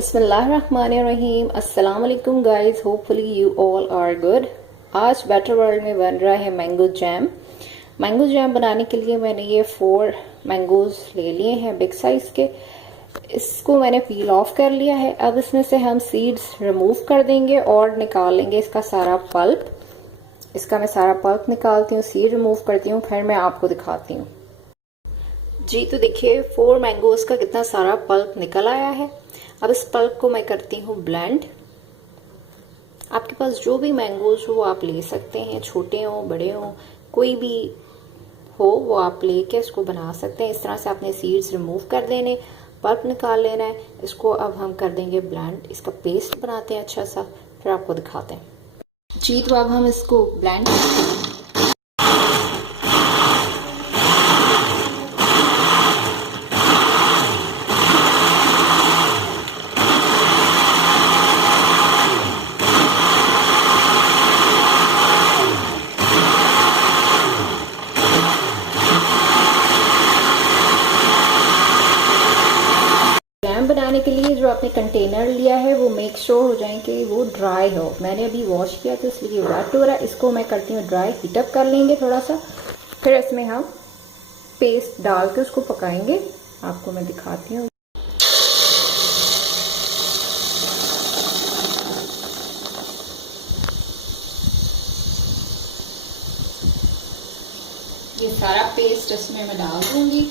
बिस्मिल्लाहिर्रहमानिर्रहीम। अस्सलाम वालेकुम guys, hopefully you all are good. आज बेटर वर्ल्ड में बन रहा है मैंगो जैम। मैंगो जैम बनाने के लिए मैंने ये 4 मैंगोज ले लिए हैं बिग साइज के। इसको मैंने पील ऑफ कर लिया है। अब इसमें से हम सीड्स रिमूव कर देंगे और निकाल लेंगे इसका सारा पल्प। इसका मैं सारा पल्प निकालती हूँ, सीड रिमूव करती हूँ, फिर मैं आपको दिखाती हूँ। जी तो देखिए 4 मैंगोज का कितना सारा पल्प निकल आया है। अब इस पल्प को मैं करती हूँ ब्लेंड। आपके पास जो भी मैंगोज हो आप ले सकते हैं, छोटे हो बड़े हो कोई भी हो वो आप लेके इसको बना सकते हैं। इस तरह से आपने सीड्स रिमूव कर देने, पल्प निकाल लेना है। इसको अब हम कर देंगे ब्लेंड, इसका पेस्ट बनाते हैं अच्छा सा, फिर आपको दिखाते हैं। जी तो अब हम इसको ब्लेंड करते हैं। जैम बनाने के लिए जो आपने कंटेनर लिया है वो मेक श्योर हो जाए कि वो ड्राई हो। मैंने अभी वॉश किया तो इसलिए वेट हो रहा है। इसको मैं करती हूँ ड्राई, हीटअप कर लेंगे थोड़ा सा, फिर इसमें हम पेस्ट डाल के उसको पकाएंगे। आपको मैं दिखाती हूँ। ये सारा पेस्ट इसमें मैं डाल दूंगी।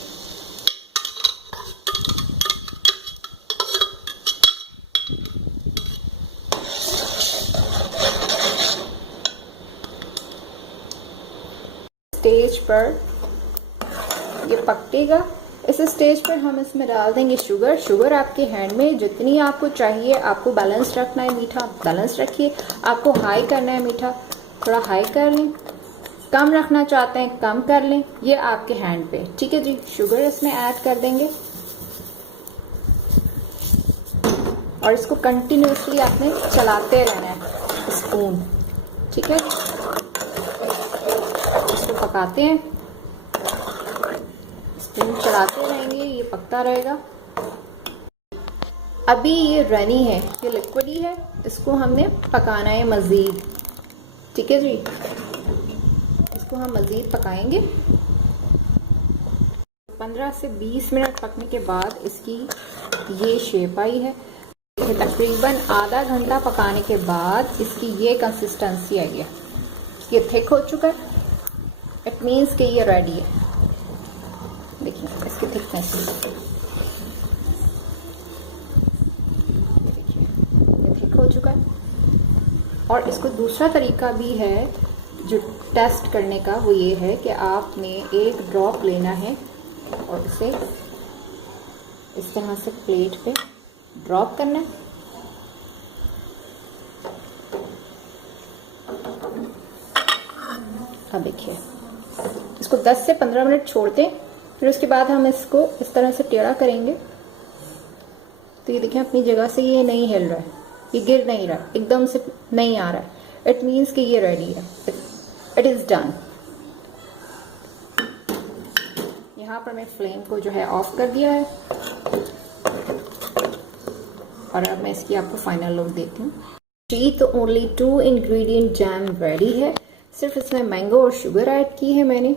स्टेज पर ये पकेगा। इस स्टेज पर हम इसमें डाल देंगे शुगर। शुगर आपके हैंड में जितनी आपको चाहिए, आपको बैलेंस रखना है, मीठा बैलेंस रखिए। आपको हाई करना है मीठा, थोड़ा हाई कर लें। कम रखना चाहते हैं कम कर लें, ये आपके हैंड पे। ठीक है जी, शुगर इसमें ऐड कर देंगे और इसको कंटिन्यूसली आपने चलाते रहना है स्पून। ठीक है, इसको पकाते हैं, स्पून चलाते रहेंगे, ये पकता रहेगा। अभी ये रनी है, ये लिक्विड ही है, इसको हमने पकाना है मज़ीद। ठीक है जी, इसको हम मज़ीद पकाएंगे। 15 से 20 मिनट पकने के बाद इसकी ये शेप आई है। तकरीबन आधा घंटा पकाने के बाद इसकी ये कंसिस्टेंसी आई है। ये थिक हो चुका है, इट मीन्स कि ये रेडी है। देखिए इसकी थिकनेस, देखिए ये थिक हो चुका है। और इसको दूसरा तरीका भी है जो टेस्ट करने का, वो ये है कि आपने एक ड्रॉप लेना है और इसे इस तरह से प्लेट पे ड्रॉप करना है। अब देखिए इसको 10 से 15 मिनट छोड़ दें, फिर उसके बाद हम इसको इस तरह से टेढ़ा करेंगे। तो ये देखिए अपनी जगह से ये नहीं हिल रहा है, ये गिर नहीं रहा, एकदम से नहीं आ रहा है। इट मीन्स कि ये रेडी है, इट इज डन। यहाँ पर मैं फ्लेम को जो है ऑफ कर दिया है और अब मैं इसकी आपको फाइनल लुक देती हूँ। जी तो ओनली 2 इंग्रेडिएंट जैम रेडी है। सिर्फ इसमें मैंगो और शुगर ऐड की है मैंने।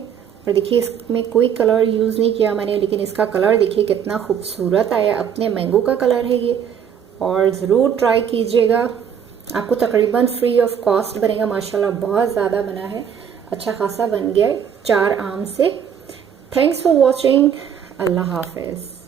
और देखिए इसमें कोई कलर यूज़ नहीं किया मैंने, लेकिन इसका कलर देखिए कितना खूबसूरत आया। अपने मैंगो का कलर है ये, और ज़रूर ट्राई कीजिएगा। आपको तकरीबन फ्री ऑफ कॉस्ट बनेगा। माशाल्लाह बहुत ज़्यादा बना है, अच्छा खासा बन गया है 4 आम से। Thanks for watching. अल्लाह हाफिज़।